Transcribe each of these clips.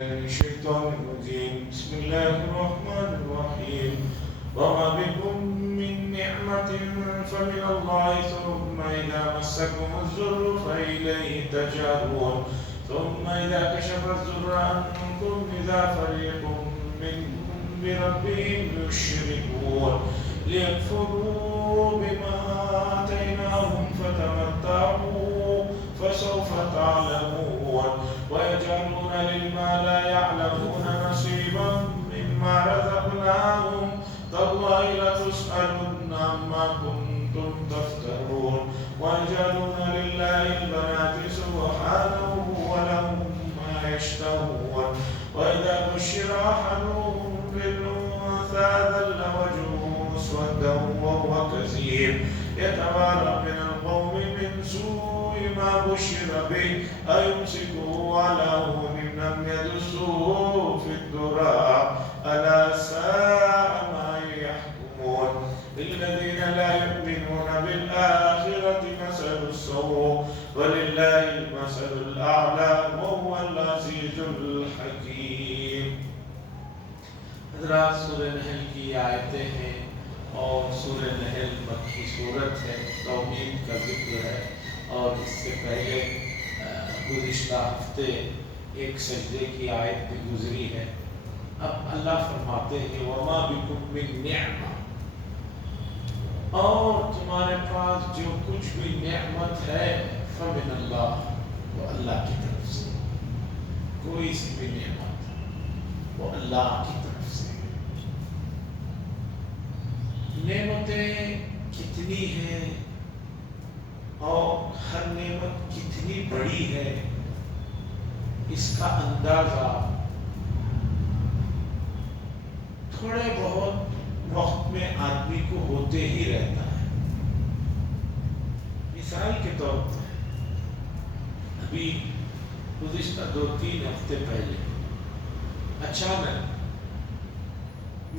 الشيطان الرجيم بسم الله الرحمن الرحيم وما بكم من نعمة فمن الله ثم إذا مسكم الضر فإليه تجأرون ثم إذا كشف الضر عنكم إذا فريق منكم بربهم يشركون ليكفروا بما آتيناهم فتمتعوا فسوف تعلمون ويجعلون لما لا يعلمون نصيبا مما رزقناهم تالله لتسألن عما كنتم تفترون ويجعلون لله البنات سبحانه ولهم ما يشتهون وإذا بشر أحدهم بالأنثى ظل وجهه مسودا وهو كظيم يتوارى من القوم من سوء ما بشر به أيمسكه على هون لم يدسه في التراب ألا ساء ما يحكمون للذين لا يؤمنون بالآخرة مثل السوء ولله المثل الأعلى وهو العزيز الحكيم. حضرات سورہ نحل کی آیتیں ہیں اور سورہ نحل مکی صورت ہے، توحید کا ذکر ہے، اور اس سے پہلے گزشتہ ہفتے ایک سجدے کی آیت بھی گزری ہے. اب اللہ فرماتے ہیں وما بکم من نعمہ، اور تمہارے پاس جو کچھ بھی نعمت ہے فمن اللہ، وہ اللہ کی طرف سے. کوئی سی بھی نعمت وہ اللہ کی طرف سے. نعمتیں کتنی ہیں اور ہر نعمت کتنی بڑی ہے، اس کا اندازہ تھوڑے بہت وقت میں آدمی کو ہوتے ہی رہتا ہے. مثال کے طور پر ابھی گزشتہ 2-3 ہفتے پہلے اچانک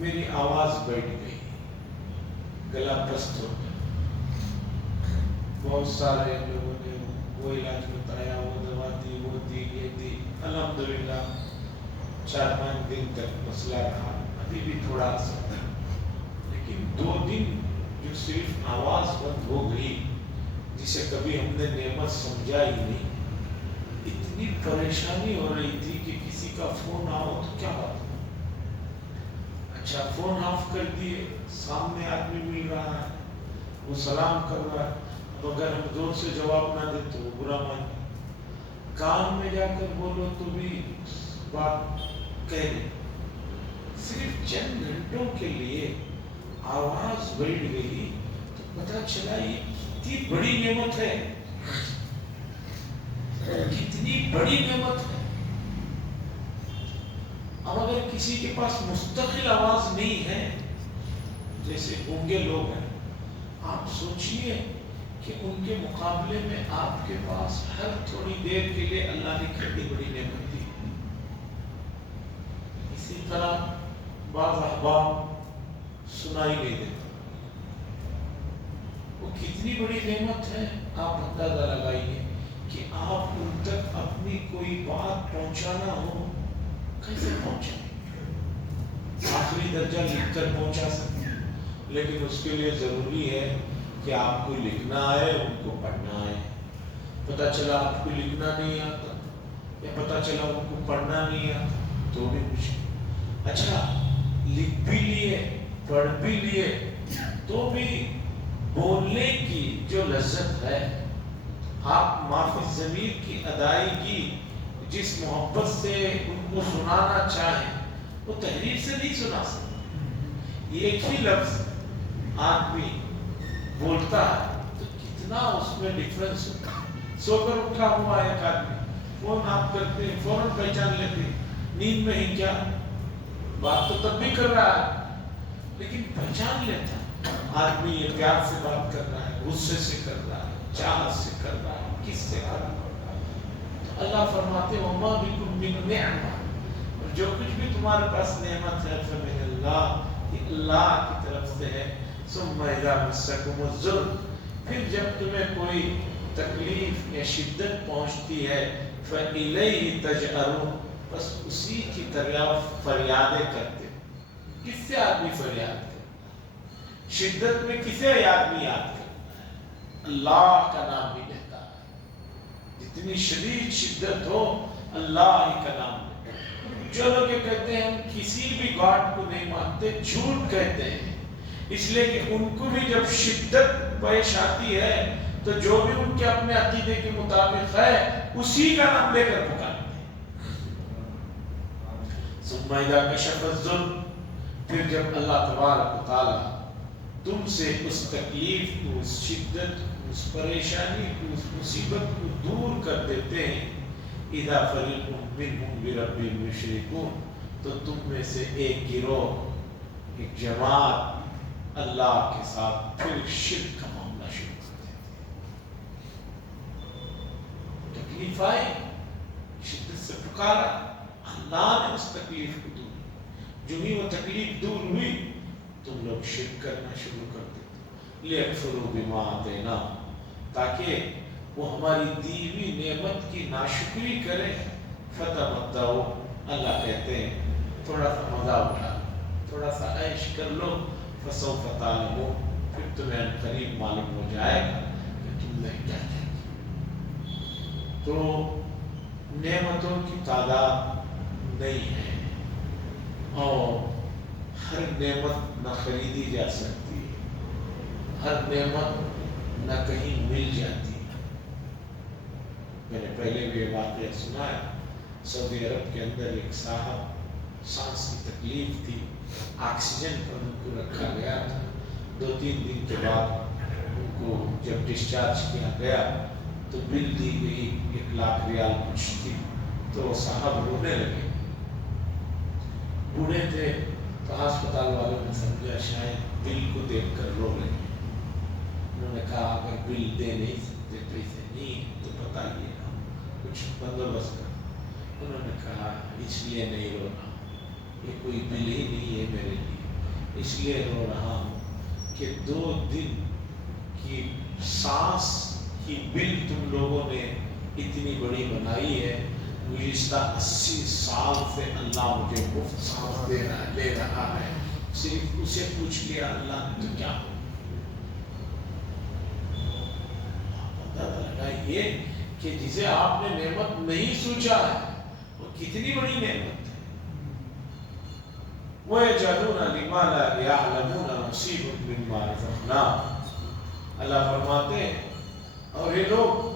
میری آواز بیٹھ گئی، گلا پست ہو گیا. بہت سارے لوگوں نے وہ علاج بتایا، وہ دوا دی، وہ دی، یہ دی. الحمدللہ 4-5 دن تک مسئلہ رہا، ابھی بھی تھوڑا اثر ہے. لیکن 2 دن جو صرف آواز بند ہو گئی، جسے کبھی ہم نے نعمت سمجھا ہی نہیں. اتنی پریشانی ہو رہی تھی کہ کسی کا فون آؤ تو کیا بات. اچھا فون آف کر دیے، سامنے آدمی مل رہا ہے، وہ سلام کر رہا ہے، اب اگر ہم زور سے جواب نہ دیں تو وہ برا مانے. کام میں جا کر بولو تو بھی بات کہہ دیں. صرف چند گھنٹوں کے لیے آواز بیٹھ گئی تو پتہ چلا یہ کتنی بڑی نعمت ہے، کتنی بڑی نعمت ہے. اب اگر کسی کے پاس مستقل آواز نہیں ہے، جیسے گونگے لوگ ہیں، آپ سوچئے کہ ان کے مقابلے میں آپ کے پاس ہر تھوڑی دیر کے لیے اللہ نے کتنی بڑی نعمت دی. اسی طرح بعض احباب سنائی نہیں دیتا، وہ کتنی بڑی نعمت ہے. آپ اندازہ لگائیے کہ آپ ان تک اپنی کوئی بات پہنچانا ہو، کیسے پہنچائیں؟ آخری درجہ لکھ کر پہنچا سکتے ہیں، لیکن اس کے لیے ضروری ہے کہ آپ کو لکھنا آئے، ان کو پڑھنا آئے. پتہ چلا آپ کو لکھنا نہیں آتا یا پتہ چلا ان کو پڑھنا نہیں آتا تو بھی مشکل. اچھا لکھ بھی لیے، پڑھ بھی لیے، تو بھی بولنے کی جو لذت ہے، آپ معافی ضمیر کی ادائیگی جس محبت سے ان کو سنانا چاہیں وہ تحریر سے نہیں سنا سکتے. ایک ہی لفظ آدمی بولتا ہے تو کتنا اس میں ڈفرنس ہوتا ہے. سو کر اٹھا ہوا ایک آدمی، فون آپ کرتے ہیں فوراً پہچان لیتے ہیں، نیند میں ہی کیا بات تو تب بھی کر رہا ہے لیکن پہچان لیتا ہے. آدمی یہ پیار سے بات کر رہا ہے، غصے سے کر رہا ہے، چاہت سے کر رہا ہے، کس سے کر رہا ہے. تو اللہ فرماتے وما بکم من نعمہ، اور جو کچھ بھی تمہارے پاس نعمت ہے فمن اللہ، یہ اللہ کی طرف سے ہے. ثم اذا مسکم الضر، پھر جب تمہیں کوئی تکلیف یا شدت پہنچتی ہے فَإِلَيْهِ تَجْأَرُونَ، بس اسی طرح فریادیں کرتے. کس سے آدمی فریاد کرے؟ شدت میں کسے آدمی یاد کرتا ہے؟ اللہ کا نام بھی لیتا ہے. جتنی شدید شدت ہو اللہ ہی کا نام لیتا ہے. جو لوگ یہ کہتے ہیں ہم کسی بھی گاڈ کو نہیں مانتے، جھوٹ کہتے ہیں. اس لیے کہ ان کو بھی جب شدت پیش آتی ہے تو جو بھی ان کے اپنے عقیدے کے مطابق ہے اسی کا نام لے کر پکارتے ہیں. ثم اذا کشف الظلم، پھر جب اللہ تبارک و تعالی تم سے اس تکلیف کو، اس شدت کو، اس پریشانی کو، اس مصیبت کو دور کر دیتے ہیں، اذا فریق منهم بربهم یشرکون، تو تم میں سے ایک گروہ، ایک جماعت اللہ کے ساتھ پھر شرک کا معاملہ شروع کر دیتے ہیں. تکلیف آئی، شدت سے پکارا، اللہ نے اس تکلیف کو دور. جو ہی وہ تکلیف دور ہوئی تم لوگ شرک کرنا شروع کر دیتے. لیکفروا بما آتیناہم، تاکہ وہ ہماری دی ہوئی نعمت کی ناشکری کرے. فتمتعوا، اللہ کہتے ہیں تھوڑا سا مزہ اٹھا لو، تھوڑا سا عیش کر لو. فسوف تعلمون، پھر تمہیں قریب معلوم ہو جائے گا کہ تم نے کیا کیا. تو نعمتوں کی تعداد نہیں ہے اور ہر نعمت نہ خریدی جا سکتی ہے، ہر نعمت نہ کہیں مل جاتی ہے. میں نے پہلے بھی یہ واقعہ سنا ہے. سعودی عرب کے اندر ایک صاحب، سانس کی تکلیف تھی، آکسیجن پر ان کو رکھا گیا تھا. 2-3 دن کے بعد ان کو جب ڈسچارج کیا گیا تو بل دی گئی 1 لاکھ ریال کچھ تھی. تو صاحب رونے لگے. بوڑھے تھے تو ہسپتال والوں نے سمجھا شاید بل کو دیکھ کر رو رہے ہیں. انہوں نے کہا اگر بل دے نہیں سکتے، پیسے نہیں تو بتائیے کچھ بندوبست کر. انہوں نے کہا اس لیے نہیں رونا، یہ کوئی بل ہی نہیں ہے میرے لیے، اس لیے رو رہا ہوں کہ 2 دن کی سانس کی بل تم لوگوں نے اتنی بڑی بنائی ہے. گزشتہ 80 سال سے اللہ مجھے مفت سانس لے رہا ہے. صرف اسے پوچھ لیا اللہ نے تو کیا ہو. اندازہ لگائیے کہ جسے آپ نے نعمت نہیں سوچا ہے وہ کتنی بڑی نعمت ہے. وَيَجْعَلُونَ لِمَا لَا يَعْلَمُونَ نَصِيبًا مِّمَّا رَزَقْنَاهُمْ، اللہ فرماتے ہیں اور یہ لوگ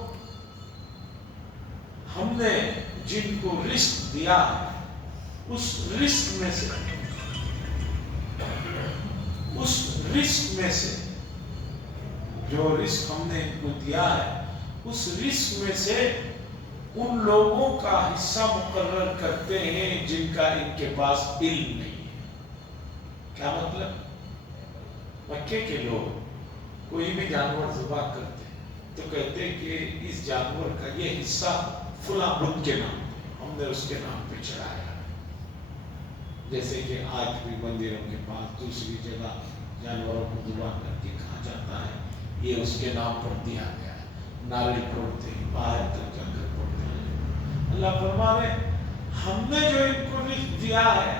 ہم نے جن کو رزق دیا ہے اس رزق میں سے جو رزق ہم نے ان کو دیا ہے اس رزق میں سے ان لوگوں کا حصہ مقرر کرتے ہیں جن کا ان کے پاس علم نہیں ہے. کیا مطلب؟ مکے کے لوگ کوئی بھی جانور ذبح کرتے تو کہتے کہ اس جانور کا یہ حصہ فلاں بت کے نام پہ، ہم نے اس کے نام پہ چڑھایا. جیسے کہ آج بھی مندروں کے پاس دوسری جگہ جانوروں کو ذبح کر کے کہا جاتا ہے یہ اس کے نام پر دیا گیا ہے. ناریل پھوڑتے ہیں، باہر تک جا کر پھوڑتے ہیں. اللہ فرما رہے ہم نے جو ان کو رزق دیا ہے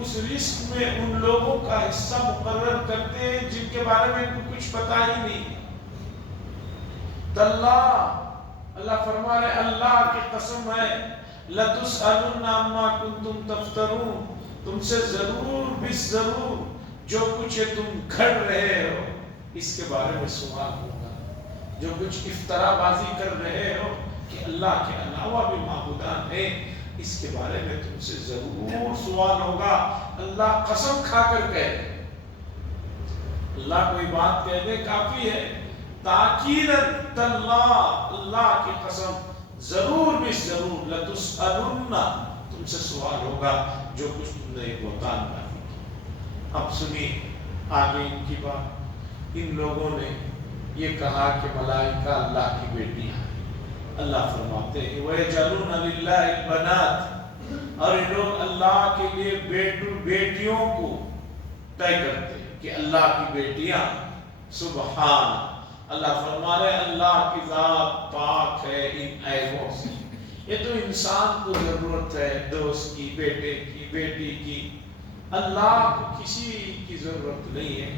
اس رزق میں ان لوگوں کا حصہ مقرر کرتے ہیں جن کے بارے میں ان کو کچھ پتا ہی نہیں. تاللہ، اللہ فرما رہے اللہ کی قسم ہے، لَتُسْأَلُنَّ عَمَّا كُنْتُمْ تَفْتَرُونَ، تم سے ضرور بس ضرور جو کچھ تم گھڑ رہے ہو اس کے بارے میں سوال ہوگا. جو کچھ افترا بازی کر رہے ہو کہ اللہ کے علاوہ بھی معبودان ہیں، اس کے بارے میں تم سے ضرور سوال ہوگا. اللہ قسم کھا کر کہہ دے، اللہ کوئی بات کہہ دے کافی ہے. تاکیداً تاللہ، اللہ کی قسم، ضرور بھی ضرور، لتسألن، تم سے سوال ہوگا جو کچھ تم نے بہتان بازی کی. اب سنی آگے ان کی بات. ان لوگوں نے یہ کہا کہ ملائکہ اللہ کی بیٹیاں ہیں. اللہ فرماتے ہیں وَيَجْعَلُونَ لِلَّهِ الْبَنَاتِ، اور یہ لوگ اللہ کے لیے بیٹیوں کو طے کرتے ہیں کہ اللہ کی بیٹیاں. سبحان، اللہ فرما رہے اللہ کی ذات پاک ہے ان عیبوں سے. یہ تو انسان کو ضرورت ہے دوست کی، بیٹے کی، بیٹی کی، اللہ کو کسی کی ضرورت نہیں ہے۔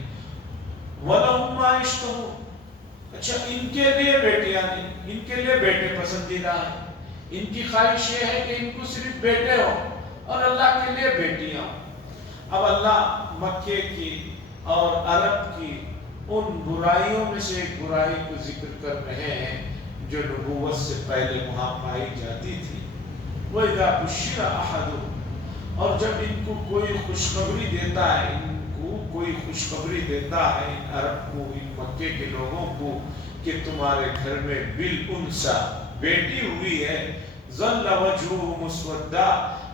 وَلَهُمْ مَا يَشْتَهُونَ، اچھا ان کے لیے بیٹیاں نہیں، ان کے لیے بیٹے پسندیدہ ہیں، ان کی خواہش یہ ہے کہ ان کو صرف بیٹے ہوں اور اللہ کے لیے بیٹیاں ہوں۔ اب اللہ مکے کی اور عرب کی ان برائیوں میں سے ایک برائی کو ذکر کر رہے ہیں جو نبوت سے پہلے وہاں پائی جاتی تھی۔ وَإِذَا بُشِّرَ أَحَدُهُمْ، اور جب ان کو کوئی خوشخبری دیتا ہے، ان کو کوئی خوشخبری دیتا ہے ان عرب کو، ان مکے کے لوگوں کو کہ تمہارے گھر میں بالانثى بیٹی ہوئی ہے، ظل وجهه مسودا،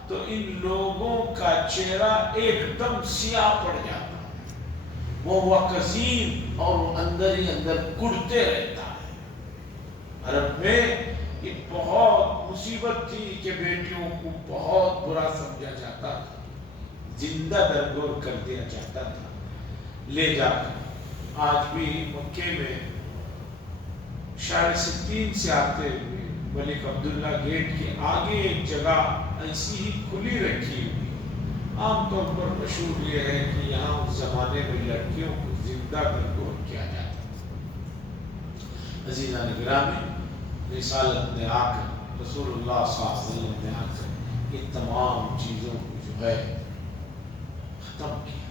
تو ان لوگوں کا چہرہ ایک دم سیاہ پڑ جاتا ہے، وہ کظیم، اور وہ اندر ہی اندر کڑتے رہتا ہے۔ عرب میں یہ بہت مصیبت تھی کہ بیٹیوں کو بہت برا سمجھا جاتا تھا، زندہ درگور کر دیا جاتا تھا لے جا کر۔ آج بھی مکے میں شارع ستین سے آتے ہوئے ملک عبداللہ گیٹ کے آگے ایک جگہ ایسی ہی کھلی رکھی ہوئی، عام طور پر مشہور یہ ہے کہ یہاں اس زمانے میں لڑکیوں کو زندہ درگور کیا جاتا تھا۔ عزیزان گرامی، رسالت نے آ کر، رسول اللہ صلی اللہ علیہ وسلم نے آ کر یہ تمام چیزوں کو جو ہے ختم کیا۔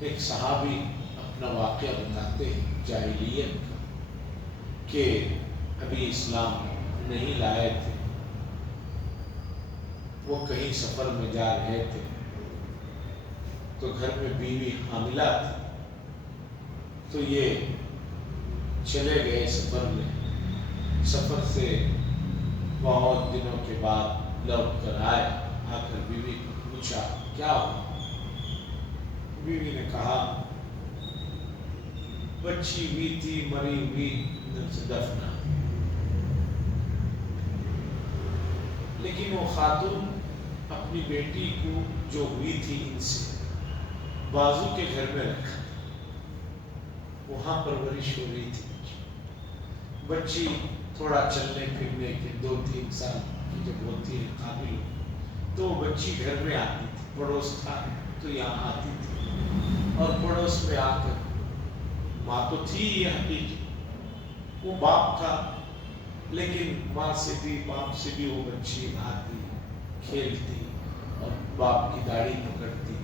ایک صحابی اپنا واقعہ بتاتے ہیں جاہلیت کا، کہ ابھی اسلام نہیں لائے تھے، وہ کہیں سفر میں جا رہے تھے تو گھر میں بیوی حاملہ تھی، تو یہ چلے گئے سفر میں، سفر سے بہت دنوں کے بعد لوٹ کر آئے، آ کر بیوی کو پوچھا کیا ہوا؟ بیوی نے کہا بچی ہوئی تھی، مری ہوئی، دفنا۔ لیکن وہ خاتون اپنی بیٹی کو جو ہوئی تھی ان سے بازو کے گھر میں رکھا، وہاں پرورش ہو رہی تھی۔ بچی تھوڑا چلنے پھرنے کے 2-3 سال کی جب ہوتی ہے قابل، تو وہ بچی گھر میں آتی تھی، پڑوس تھا تو یہاں آتی تھی، اور پڑوس میں آ کر ماں تو تھی یہ حقیقی، وہ باپ تھا، لیکن ماں سے بھی باپ سے بھی وہ بچی آتی کھیلتی اور باپ کی داڑھی پکڑتی۔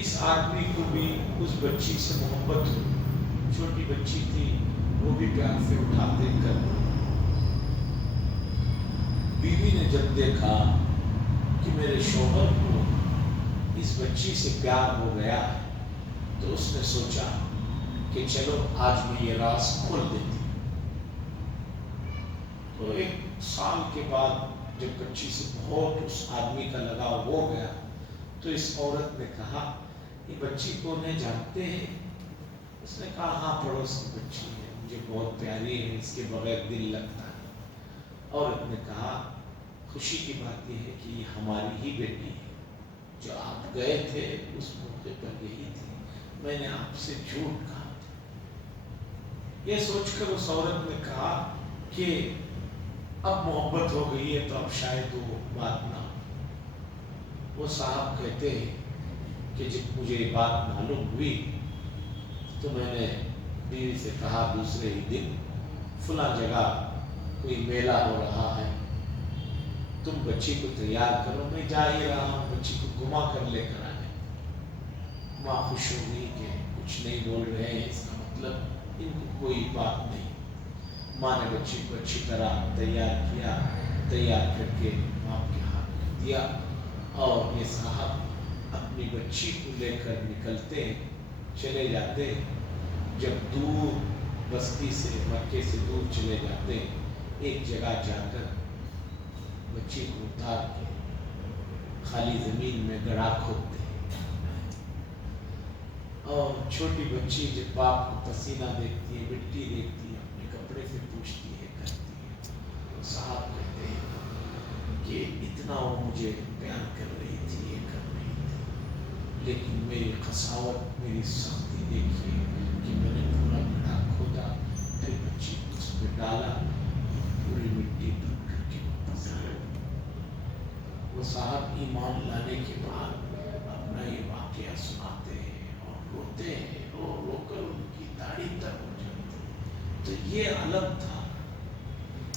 اس آدمی کو بھی اس بچی سے محبت ہوئی، چھوٹی بچی تھی، وہ بھی پیار سے اٹھاتے کرتے۔ بیوی نے جب دیکھا کہ میرے شوہر کو اس بچی سے پیار ہو گیا، تو اس نے سوچا کہ چلو آج میں یہ راز کھول دیتی۔ تو 1 سال کے بعد جب بچی سے بہت اس آدمی کا لگاؤ ہو گیا، تو اس عورت نے کہا یہ بچی کو انہیں جانتے ہیں؟ اس نے کہا ہاں پڑوس کی بچی ہے، مجھے بہت پیاری ہے، اس کے بغیر دل لگتا ہے۔ عورت نے کہا خوشی کی بات یہ ہے کہ یہ ہماری ہی بیٹی ہے، جو آپ گئے تھے اس موقع پر یہی تھی، میں نے آپ سے جھوٹ کہا تھا۔ یہ سوچ کر اس عورت نے کہا کہ اب محبت ہو گئی ہے تو اب شاید وہ بات نہ ہو۔ وہ صاحب کہتے ہیں کہ جب مجھے یہ بات معلوم ہوئی تو میں نے بیوی سے کہا دوسرے ہی دن فلاں جگہ کوئی میلہ ہو رہا ہے، تم بچی کو تیار کرو، میں جا ہی رہا ہوں، بچی کو گھما کر لے کر آئے۔ ماں خوش ہو گئی کہ کچھ نہیں بول رہے ہیں، اس کا مطلب ان کو کوئی بات نہیں۔ ماں نے بچی کو اچھی طرح تیار کیا، تیار کر کے باپ کے ہاتھ میں دیا، اور یہ صاحب اپنی بچی کو لے کر نکلتے ہیں، چلے جاتے ہیں۔ جب دور بستی سے، مکے سے دور چلے جاتے ہیں، ایک جگہ جا کر بچی کو اتار کے خالی زمین میں گڑھا کھودتے ہیں، اور چھوٹی بچی جب باپ کو پسینہ دیکھتی ہے، مٹی دیکھتی ہے، اپنے کپڑے سے پوچھتی ہے، کرتی ہے۔ صاحب کہتے ہیں کہ اتنا وہ مجھے پیار کر رہی تھی، یہ کر رہی تھی، لیکن میری قساوت، میری سختی دیکھیے کہ میں نے پورا گڑھا کھودا، پھر بچی کو اس میں ڈالا، پوری مٹی پر کر کے صاحب ایمان لانے کے بعد اپنا یہ واقعہ سناتے ہیں اور روتے ہیں، رو رو کر ان کی داڑھی تک ہو جاتی ہے۔ تو یہ علم تھا،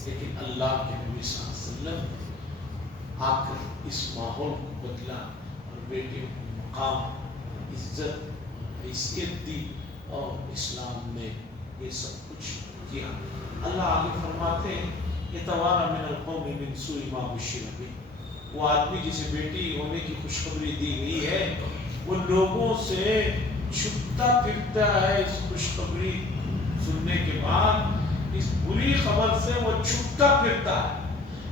لیکن اللہ کے نبی صلی اللہ علیہ وسلم نے آ کر اس ماحول کو بدلا اور بیٹے کو مقام، عزت، حیثیت دی، اور اسلام نے یہ سب کچھ کیا۔ اللہ آگے فرماتے ہیں یتوارا من القوم من سوء ما بشر به، وہ آدمی جسے بیٹی ہونے کی خوشخبری دی گئی ہے وہ لوگوں سے چھپتا پھرتا ہے، اس خوشخبری سننے کے بعد اس بری خبر سے وہ چھپتا پھرتا ہے۔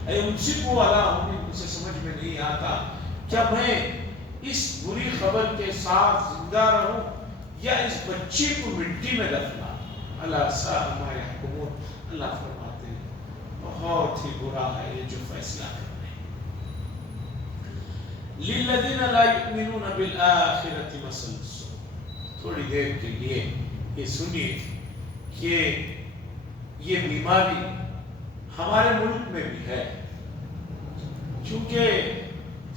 اے امسکوا علی امری، اسے سمجھ میں نہیں آتا کیا میں اس بری خبر کے ساتھ زندہ رہوں یا اس بچی کو مٹی میں دفنا۔ اللہ ساء ما یحکمون، اللہ فرماتے ہیں بہت ہی برا ہے یہ جو فیصلہ کر رہے ہیں۔ للذین لا یؤمنون بالآخرۃ مثل السوء، تھوڑی دیر کے لیے یہ سنیے کہ یہ بیماری ہمارے ملک میں بھی ہے، چونکہ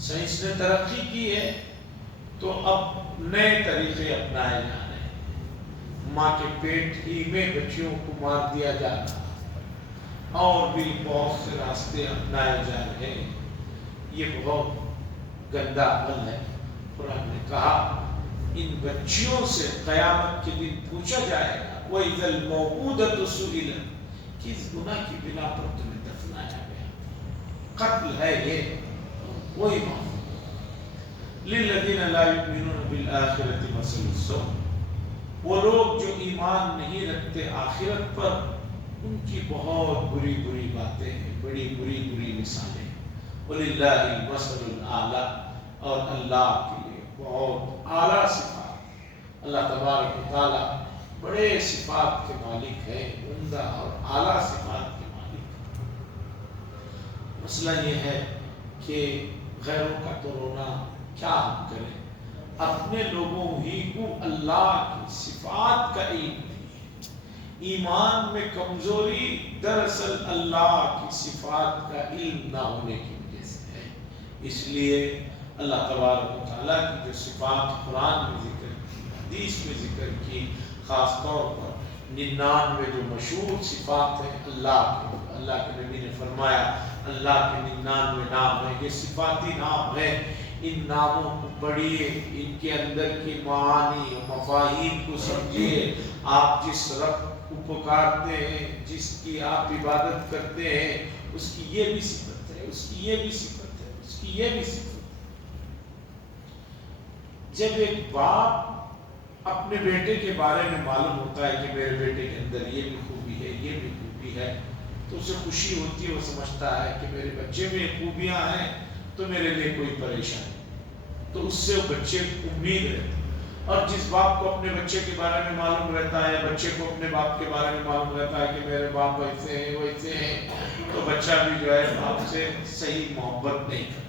سائنس نے ترقی کی ہے تو اب نئے طریقے اپنائے جا رہے ہیں۔ ماں کے پیٹ ہی میں بچیوں کو مار دیا جا رہا ہے، اور بھی بہت سے راستے اپنائے جا رہے ہیں۔ یہ بہت گندا عمل ہے۔ قرآن نے کہا ان بچیوں سے قیامت کے دن پوچھا جائے گا وَإِذَا الْمَوْءُودَةُ سُئِلَتْ، کس گناہ کی بنا پر تمہیں دفنایا گیا؟ قتل ہے یہ، وہی معاف۔ للذین لا یؤمنون بالآخرۃ مثل السوء، وہ لوگ جو ایمان نہیں رکھتے آخرت پر، ان کی بہت بری بری باتیں ہیں، بڑی بری بری مثالیں۔ وَلِلَّهِ الْمَثَلُ الْأَعْلَىٰ، اور اللہ کے لیے بہت اعلیٰ صفات۔ اللہ تبارک و تعالیٰ بڑے صفات کے مالک ہیں، عمدہ اور اعلیٰ صفات کے مالک۔ مسئلہ یہ ہے کہ غیروں کا تو رونا کیا ہم کریں، اپنے لوگوں ہی کو اللہ کی صفات کا علم نہیں ہے۔ ایمان میں کمزوری دراصل اللہ کی صفات کا علم نہ ہونے کی وجہ سے ہے۔ اس لیے اللہ تبارک و تعالیٰ کی جو صفات قرآن میں ذکر کی، حدیث میں ذکر کی، خاص طور پر 99 جو مشہور صفات ہیں اللہ کے، اللہ کے نبی نے فرمایا اللہ کے 99 نام ہیں، یہ صفاتی نام ہیں۔ ان ناموں کو پڑھیے، ان کے اندر کی معانی و مفاہیم کو سمجھیے۔ آپ جس رب کو پکارتے ہیں، جس کی آپ عبادت کرتے ہیں، اس کی یہ بھی صفت ہے، اس کی یہ بھی صفت ہے، اس کی یہ بھی صفت ہے۔ جب ایک باپ اپنے بیٹے کے بارے میں معلوم ہوتا ہے کہ میرے بیٹے کے اندر یہ بھی خوبی ہے، یہ بھی خوبی ہے، تو اسے خوشی ہوتی ہے، وہ سمجھتا ہے کہ میرے بچے میں خوبیاں ہیں تو میرے لیے کوئی پریشانی، تو اس سے بچے کو امید رہتی۔ اور جس باپ کو اپنے بچے کے بارے میں معلوم رہتا ہے، بچے کو اپنے باپ کے بارے میں معلوم رہتا ہے کہ میرے باپ ایسے ہیں ویسے ہیں، تو بچہ بھی جو ہے باپ سے صحیح محبت نہیں کرتا۔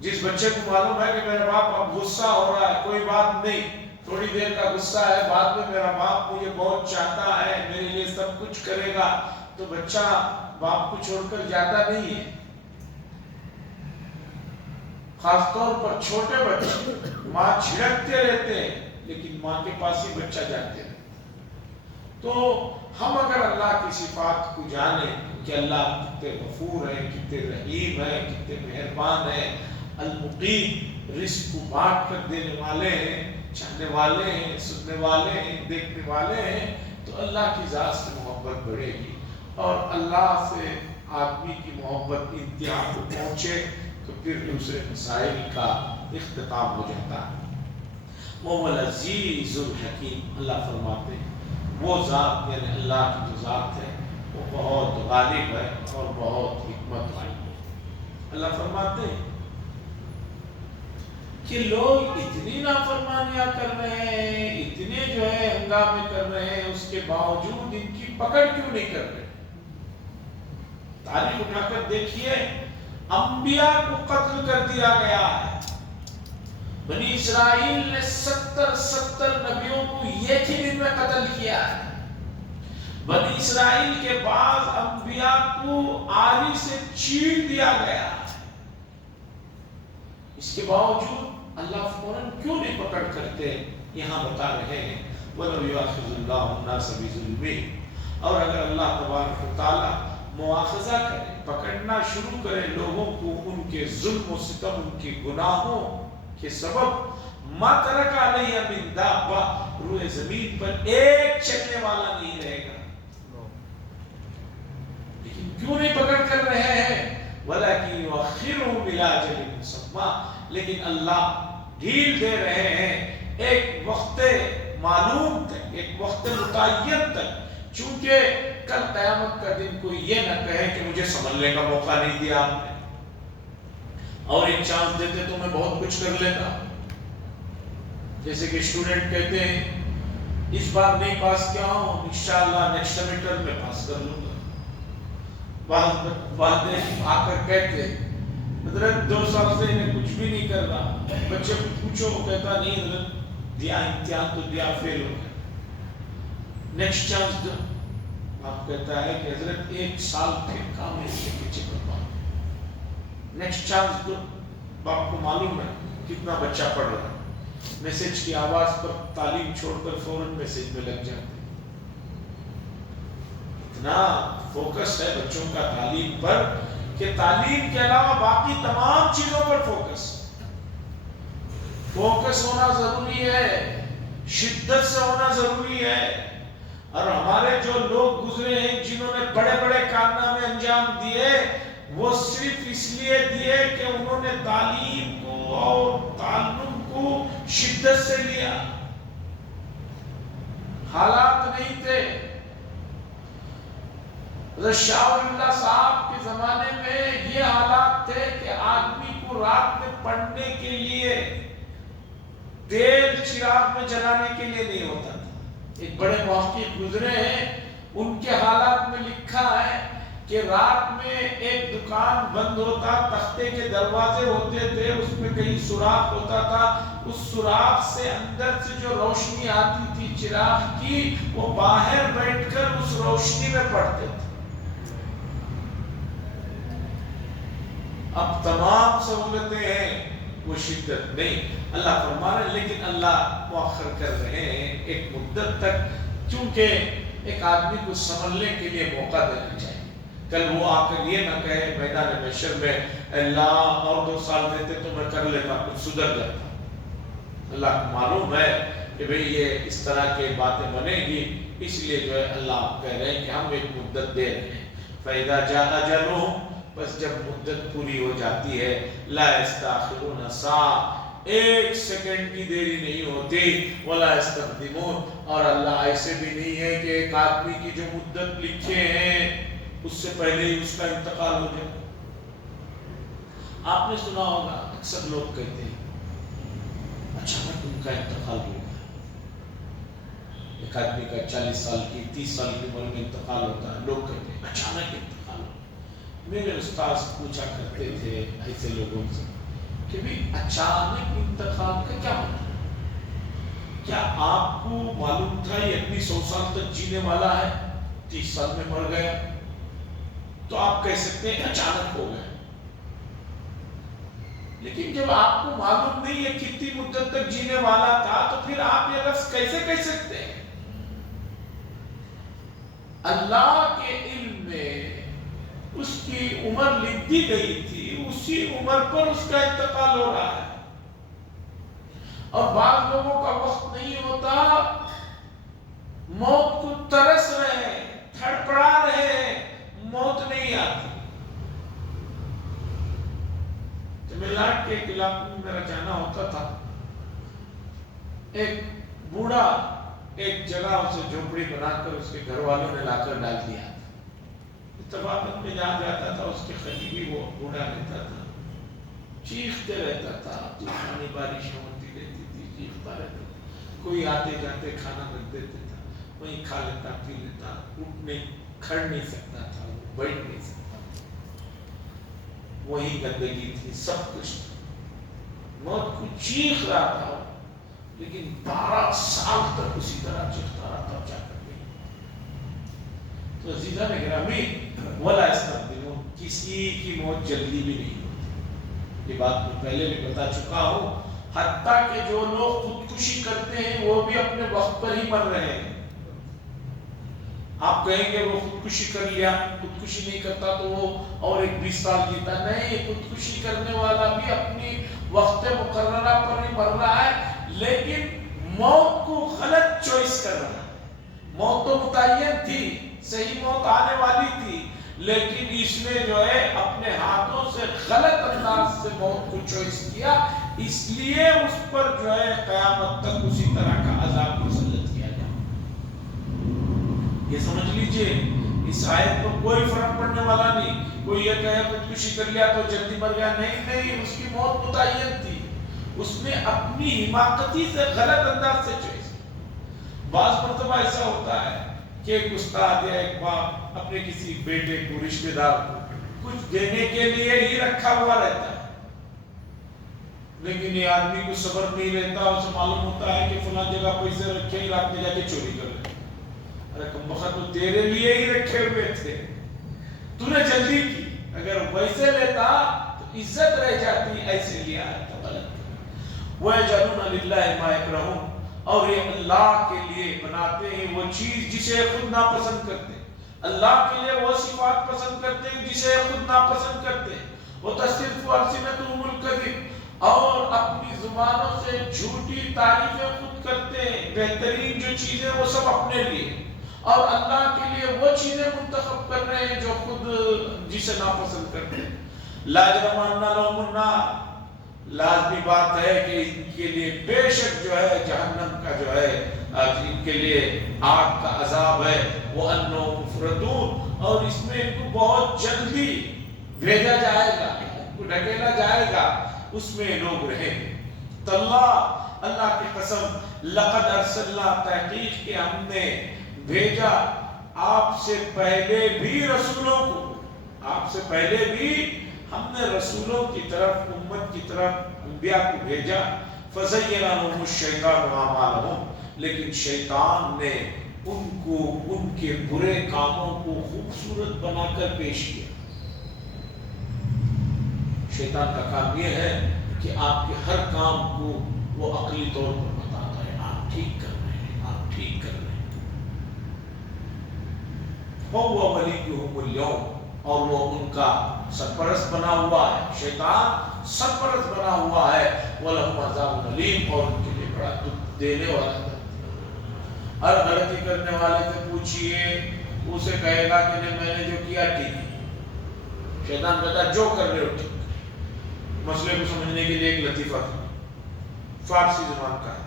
جس بچے کو معلوم ہے کہ میرا باپ اب غصہ ہو رہا ہے، کوئی بات نہیں، تھوڑی دیر کا غصہ ہے، بعد میں میرا باپ مجھے بہت چاہتا ہے، میرے لیے سب کچھ کرے گا، تو بچہ باپ کو چھوڑ کر جاتا نہیں ہے۔ خاص طور پر چھوٹے بچے ماں جھڑکتے رہتے ہیں، لیکن ماں کے پاس ہی بچہ جاتے ہیں۔ تو ہم اگر اللہ کی صفات کو جانیں کہ اللہ کتنے غفور ہیں، کتنے رحیم ہیں، کتنے مہربان ہیں، المقیم، رزق کو بانٹ کر دینے والے ہیں، چاہنے والے ہیں، سننے والے ہیں، دیکھنے والے ہیں، تو اللہ کی ذات سے محبت بڑھے گی۔ اور اللہ سے آدمی کی محبت انتہا کو پہنچے تو پھر دوسرے مسائل کا اختتام ہو جاتا ہے۔ وہ العزیز الحکیم، اللہ فرماتے ہیں وہ ذات، یعنی اللہ کی جو ذات ہے وہ بہت غالب ہے اور بہت حکمت والی ہے۔ اللہ فرماتے ہیں کہ لوگ اتنی نافرمانیاں کر رہے ہیں، اتنے جو ہے ہنگامے کر رہے ہیں، اس کے باوجود ان کی پکڑ کیوں نہیں کر رہے؟ تاریخ اٹھا کر دیکھیے، انبیاء کو قتل کر دیا گیا ہے۔ بنی اسرائیل نے 70 نبیوں کو ایک ہی دن میں قتل کیا ہے۔ بنی اسرائیل کے بعض انبیاء کو آری سے چیر دیا گیا ہے۔ اس کے باوجود اللہ فوراً کیوں نہیں پکڑ کرتے؟ یہاں بتا رہے ہیں وَلَوْ يُؤَاخِذُ اللَّهُ النَّاسَ بِظُلْمِهِمْ، اور اگر اللہ تبارک و تعالیٰ مواخذہ کرے، پکڑنا شروع کرے لوگوں کو ان کے ظلم و ستم، ان کے گناہوں کے سبب، مَا تَرَكَ عَلَيْهَا مِن دَابَّةٍ، روئے زمین پر ایک چلنے والا نہیں رہے گا۔ لیکن کیوں نہیں پکڑ کر رہے ہیں؟ وَلَكِنْ يُؤَخِّرُهُمْ إِلَىٰ أَجَلٍ مُّسَمًّى، لیکن اللہ ڈھیل دے رہے ہیں ایک وقت معلوم تک، ایک وقت متعین تک، چونکہ کل قیامت کا دن کوئی یہ نہ کہے کہ مجھے سنبھلنے کا موقع نہیں دیا آپ نے، اور ایک چانس دیتے تو میں بہت کچھ کر لیتا۔ جیسے کہ اسٹوڈنٹ کہتے ہیں اس بار نہیں پاس کیا ہوں، انشاءاللہ نیکسٹ سیمیسٹر میں پاس کر لوں گا۔ والدین آ کر کہتے ہیں حضرت 2 سال سے انہیں کچھ بھی نہیں کر رہا، بچے کو پوچھو وہ کہتا نہیں حضرت دیا امتحان تو دیا، فیل ہو گیا، نیکسٹ چانس دو۔ آپ کہتا ہے کہ حضرت 1 سال پھر کام اس کے پیچھے پڑ پاؤں، نیکسٹ چانس دو۔ باپ کو معلوم ہے کتنا بچہ پڑھ رہا ہے، میسج کی آواز پر تعلیم چھوڑ کر فوراً میسج میں لگ جاتے، اتنا فوکس ہے بچوں کا تعلیم پر کہ تعلیم کے علاوہ باقی تمام چیزوں پر فوکس ہونا ضروری ہے، شدت سے ہونا ضروری ہے۔ اور ہمارے جو لوگ گزرے ہیں جنہوں نے بڑے بڑے کارنامے انجام دیے، وہ صرف اس لیے دیے کہ انہوں نے تعلیم کو اور تعلم کو شدت سے لیا، حالات نہیں تھے۔ حضرت شاہ ولی اللہ صاحب کے زمانے میں یہ حالات تھے کہ آدمی کو رات میں پڑھنے کے لیے تیل چراغ میں جلانے کے لیے نہیں ہوتا تھا۔ ایک بڑے محقق گزرے ہیں، ان کے حالات میں لکھا ہے کہ رات میں ایک دکان بند ہوتا، تختے کے دروازے ہوتے تھے، اس میں کہیں سوراخ ہوتا تھا، اس سوراخ سے اندر سے جو روشنی آتی تھی چراغ کی، وہ باہر بیٹھ کر اس روشنی میں پڑھتے تھے۔ اب تمام سہولتیں ہیں، وہ شدت نہیں۔ اللہ فرما رہے لیکن اللہ مؤخر کر رہے ہیں ایک مدت تک، کیونکہ ایک آدمی کو سنبھلنے کے لیے موقع دینا چاہیے۔ کل وہ آ کر یہ نہ کہے میدان محشر میں اللہ اور 2 سال دیتے تو میں کر لیتا، کچھ سدھر جاتا۔ اللہ کو معلوم ہے کہ بھئی یہ اس طرح کے باتیں بنے گی، اس لیے جو ہے اللہ کہہ رہے ہیں کہ ہم ایک مدت دے رہے ہیں۔ فَإِذَا جَاءَ أَجَلُهُمْ، بس جب مدت پوری ہو جاتی ہے، لَا يَسْتَأْخِرُونَ سَاعَةً، 1 سیکنڈ کی دیری نہیں ہوتی، وَلَا يَسْتَقْدِمُونَ، اور اللہ ایسے بھی نہیں ہے کہ ایک آدمی کی جو مدت لکھے ہیں اس سے پہلے ہی اس کا انتقال ہو جائے۔ آپ نے سنا ہوگا اکثر لوگ کہتے ہیں اچانک ان کا انتقال ہو گیا۔ ایک آدمی کا 40 سال کی 30 سال کی عمر میں انتقال ہوتا ہے، لوگ کہتے ہیں اچانک انتقال ہو۔ میرے استاذ پوچھا کرتے تھے ایسے لوگوں سے کہ بھی اچانک انتقال کا کیا مطلب؟ کیا آپ کو معلوم تھا یہ اتنی 100 سال تک جینے والا ہے، 30 سال میں مر گیا تو آپ کہہ سکتے ہیں اچانک ہو گیا؟ لیکن جب آپ کو معلوم نہیں ہے کتنی مدت تک جینے والا تھا تو پھر آپ یہ لفظ کیسے کہہ سکتے ہیں؟ اللہ کے علم میں اس کی عمر لکھ دی گئی تھی، اسی عمر پر اس کا انتقال ہو رہا ہے۔ اور بعض لوگوں کا وقت نہیں ہوتا، موت کو ترس رہے، تھڑپڑا رہے، موت نہیں آتی۔ تملناڈ کے ایک علاقے میں میرا جانا ہوتا تھا، ایک بوڑھا ایک جگہ اسے جھوپڑی بنا کر اس کے گھر والوں نے لا کر ڈال دیا۔ اتفاقاً میں جہاں جاتا تھا اس کے قریبی وہ بوڑھا رہتا تھا، چیختے رہتا تھا، طوفانی بارش ہوتی رہتی تھی، چیختا رہتا تھا، کوئی آتے جاتے کھانا رکھ دیتے تھا، وہیں کھا لیتا پی لیتا، اٹھنے کھڑ نہیں سکتا تھا، بیٹھ نہیں سکتا تھا، وہی گندگی تھی، سب کچھ تھا، موت کو چیخ رہا تھا، لیکن 12 سال تک اسی طرح چیختا رہا تھا، جا کر گئی۔ تو عزیزان گرامی، وَلَا يَسْتَقْدِمُونَ، کسی کی موت جلدی بھی نہیں ہوتی، یہ بات میں پہلے بھی بتا چکا ہوں، حتیٰ کہ جو لوگ خودکشی کرتے ہیں وہ بھی اپنے وقت پر ہی مر رہے ہیں۔ آپ کہیں گے وہ خودکشی کر لیا، خودکشی نہیں کرتا تو وہ اور ایک 20 سال جیتا، نہیں، خودکشی کرنے والا بھی اپنی وقت مقررہ پر ہی مر رہا ہے، لیکن موت کو غلط چوائس کر رہا ہے۔ موت تو متعین تھی، صحیح موت آنے والی تھی، لیکن اس نے جو ہے اپنے ہاتھوں سے غلط انداز سے موت کو چوائس کیا، اس لیے اس پر جو ہے قیامت تک اسی طرح کا عذاب مسلط کیا جائے۔ یہ سمجھ لیجئے اس آیت میں کوئی فرق پڑنے والا نہیں۔ کوئی یہ کہے خودکشی کر لیا تو جلدی مر گیا، نہیں، اس کی موت متعین تھی، اس نے اپنی حماقتی سے غلط انداز سے چوائس۔ بعض مرتبہ ایسا ہوتا ہے کہ ایک استاد یا ایک باپ اپنے کسی بیٹے کو، رشتہ دار کو کچھ دینے کے لیے ہی رکھا ہوا رہتا ہے، لیکن یہ آدمی کو صبر نہیں رہتا، اسے معلوم ہوتا ہے کہ فلاں جگہ پیسے رکھے ہی، رات میں جا کے چوری کر لیں۔ ارے کم بخت تو تیرے لیے ہی رکھے ہوئے تھے، تو نے جلدی کی، اگر ویسے لیتا تو عزت رہ جاتی، ایسے لیا ہے تو غلط۔ وَيَجْعَلُونَ لِلَّهِ مَا يَكْرَهُونَ، اور یہ اللہ کے لیے بناتے ہیں وہ چیز جسے خود ناپسند کرتے ہیں، اللہ کے لیے وہ صفات پسند کرتے ہیں جسے خود ناپسند کرتے ہیں۔ وَتَصِرْفُ أَلْسِنَتُهُمُ الْكَذِبَ، اور اپنی زبانوں سے جھوٹی تعریفیں خود کرتے ہیں، بہترین جو چیزیں وہ سب اپنے لیے، اور اللہ کے لیے وہ چیزیں منتخب کر رہے ہیں جو خود جسے ناپسند کرتے ہیں۔ لَا جَرَمَ أَنَّ لَهُمُ النَّارَ، لازمی بات ہے کہ ان کے لیے بے شک جو ہے جہنم کا جو ہے ان کے لیے آگ کا عذاب ہے، وَأَنَّهُمْ مُفْرَطُونَ، اور اس میں ان کو بہت جلدی بھیجا جائے گا، ان کو ڈھکیلا جائے گا، اس میں لوگ رہیں گے۔ اللہ کی قسم، لَقَدْ أَرْسَلْنَا، تحقیق کہ ہم نے بھیجا آپ سے پہلے بھی رسولوں کو، آپ سے پہلے بھی ہم نے رسولوں کی طرف، امت کی طرف انبیاء کو بھیجا۔ فَزَيَّنَ لَهُمُ الشَّيْطَانُ أَعْمَالَهُمْ، لیکن شیطان نے ان کو ان کے برے کاموں کو خوبصورت بنا کر پیش کیا۔ شیطان کا کام یہ ہے کہ آپ کے ہر کام کو وہ عقلی طور پر بتاتا ہے، آپ ٹھیک کر رہے ہیں، آپ ٹھیک کر رہے ہیں۔ وَهُوَ وَلِيُّهُمُ الْيَوْمَ، اور وہ ان کا سرپرست بنا ہوا ہے، شیطان سرپرست بنا ہوا ہے۔ وَلَهُمْ عَذَابٌ أَلِيمٌ، اور ان کے لیے بڑا دکھ دینے والا ہے۔ ہر غلطی کرنے والے سے پوچھئے، اسے کہے گا کہ نہیں میں نے جو کیا ٹھیک ہے، شیطان کہتا ہے جو کر رہے ہو ٹھیک۔ مسئلے کو سمجھنے کے لیے ایک لطیفہ فارسی زبان کا ہے،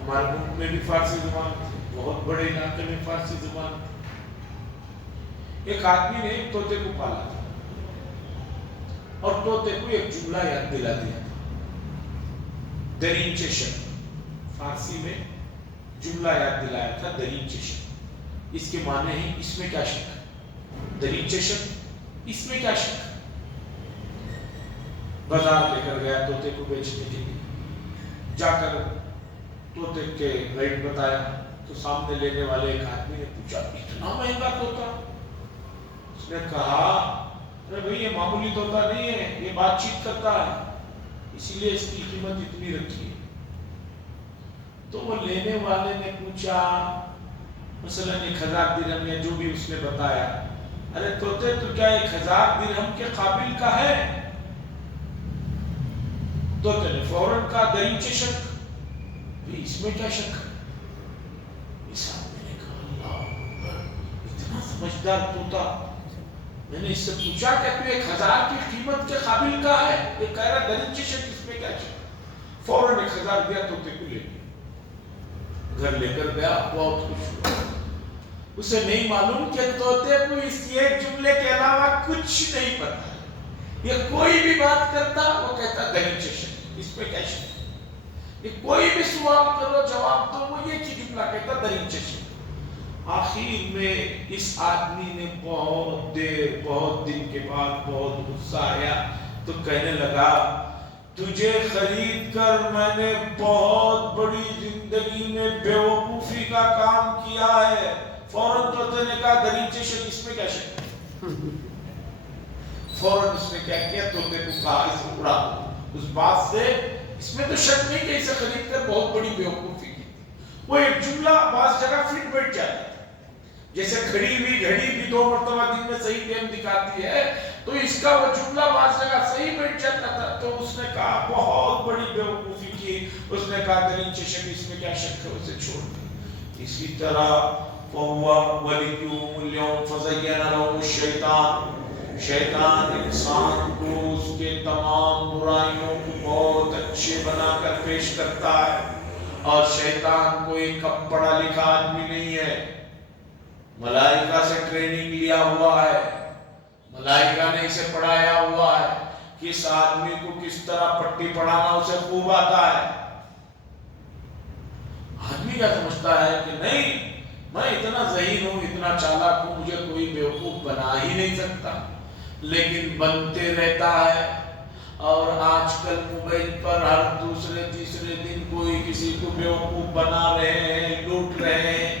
ہمارے ملک میں بھی فارسی زبان تھی، بہت بڑے علاقے میں فارسی زبان تھی۔ ایک آدمی نے ایک طوطے کو پالا تھا اور طوطے کو ایک جملہ یاد دلا دیا تھا، درینچ شک، فارسی میں جملہ یاد دلایا تھا، درینچ شک۔ اس کے معنی ہے اس میں کیا شک ہے، درینچ شک، اس میں کیا شک ہے۔ بازار لے کر گیا طوطے کو بیچنے کے لیے، جا کر طوطے کے ریٹ بتایا تو سامنے لینے والے ایک آدمی نے پوچھا اتنا مہنگا طوطا؟ اس نے کہا ارے بھئی یہ معمولی طوطا نہیں ہے، یہ بات چیت کرتا ہے، اسی لیے اس کی قیمت اتنی رکھی ہے۔ تو وہ لینے والے نے پوچھا مثلا 1000 درہم یا جو بھی اس نے بتایا، ارے طوطے تو کیا 1000 درہم کے قابل کا ہے؟ طوطے نے فوراً کہا درینچ شک، بھی اس میں کیا شک ہے؟ اس آدمی نے کہا اللہ، اتنا سمجھدار طوطا، میں نے اس سے پوچھا کہ تو 1000 کی قیمت کے قابل کا ہے، یہ کہہ رہا درینچ شک، اس میں کیا شک؟ فوراً 1000 دیا، طوطے کو لے گیا، گھر لے کر گیا، بہت خوش ہوا۔ اسے نہیں معلوم کہ طوطے کو اس ایک جملے کے علاوہ کچھ نہیں پتا، یہ کوئی بھی بات کرتا وہ کہتا درینچ شک، اس میں کیا شک؟ یہ کوئی بھی سوال کرو جواب دو، وہ یہ کی جملہ کہتا درینچ شک۔ آخر میں اس آدمی نے بہت دیر، بہت دن کے بعد بہت غصہ آیا تو کہنے لگا تجھے خرید کر میں نے بہت بڑی زندگی میں بیوقوفی کا کام کیا ہے۔ فوراً طوطے نے کہا درینچ شک، اس میں کیا شک؟ فوراً اس نے کیا کیا؟ طوطے کو کہا اسے اڑا دو۔ اس بات سے اس میں تو شک نہیں کہ اسے خرید کر بہت بڑی بیوقوفی کی تھی۔ وہ ایک جملہ بعض جگہ فٹ بیٹھ جاتا تھا، جیسے گھڑی بھی 2 مرتبہ دن میں صحیح ٹائم دکھاتی ہے، تو اس کا وہ جملہ بعض جگہ صحیح بیٹھ جاتا تھا۔ تو اس نے کہا بہت بڑی بیوقوفی کی، اس نے کہا درنچے شک، اس میں کیا شک ہے، اسے چھوڑ دو۔ اسی طرح فَهُوَ وَلِيُّهُمُ الْيَوْمَ فَزَيَّنَ لَهُمُ الشَّيْطَانُ، شیطان انسان کو اس کے تمام برائیوں کو بہت اچھے بنا کر پیش کرتا ہے، اور شیطان کوئی کم پڑھا لکھا آدمی نہیں ہے، ملائکہ سے ٹریننگ لیا ہوا ہے، ملائکہ نے اسے پڑھایا ہوا ہے، کس آدمی کو کس طرح پٹی پڑھانا اسے خوب آتا ہے۔ آدمی کیا سمجھتا ہے کہ نہیں میں اتنا ذہین ہوں، اتنا چالاک ہوں، مجھے کوئی بیوقوف بنا ہی نہیں سکتا، لیکن بنتے رہتا ہے۔ اور آج کل موبائل پر ہر دوسرے تیسرے دن کوئی کسی کو بیوقوف بنا رہے ہیں، لوٹ رہے ہیں۔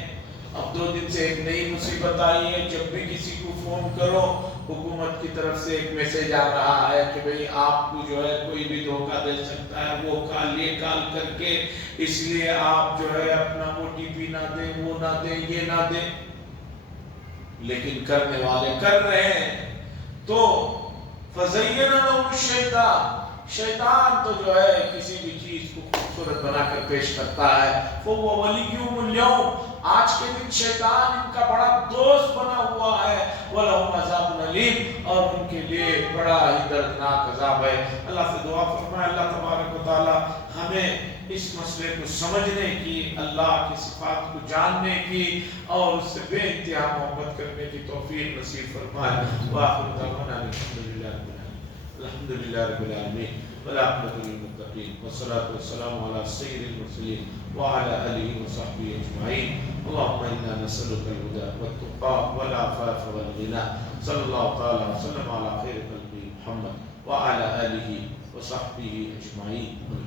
اب 2 دن سے ایک نئی مصیبت آئی ہے، جب بھی کسی کو فون کرو حکومت کی طرف سے ایک میسج آ رہا ہے کہ بھئی آپ کو جو ہے کوئی بھی دھوکہ دے سکتا ہے، وہ کال یہ کال کر کے، اس لیے آپ جو ہے اپنا OTP نہ دیں، وہ نہ دیں، یہ نہ دیں، لیکن کرنے والے کر رہے ہیں۔ تو فَزَيَّنَ لَهُمُ الشَّيْطَانُ، شیطان تو جو ہے کسی بھی چیز کو خوبصورت بنا کر پیش کرتا ہے۔ فَهُوَ وَلِيُّهُمُ الْيَوْمَ، آج کے دن شیطان ان کا بڑا دوست بنا ہوا ہے۔ وَلَهُمْ عَذَابٌ أَلِيمٌ، اور ان کے لیے بڑا ہی دردناک عذاب ہے۔ اللہ سے دعا فرمائے اللہ تبارک و تعالی ہمیں اس مسئلے کو سمجھنے کی، اللہ کی صفات کو جاننے کی، اور اس سے بے انتہا محبت کرنے کی توفیق نصیب فرمائے۔ وآخر دعوانا الحمد للہ رب العالمین، والعاقبۃ للمتقین، والصلاة والسلام علی سید المرسلین وعلی آلہ وصحبہ اجمعین۔ اللہم انا نسألک الہدی والتقی والعفاف والغنی، صلی اللہ تعالی وسلم علی خیر خلق محمد وعلی آلہ وصحبہ اجمعین۔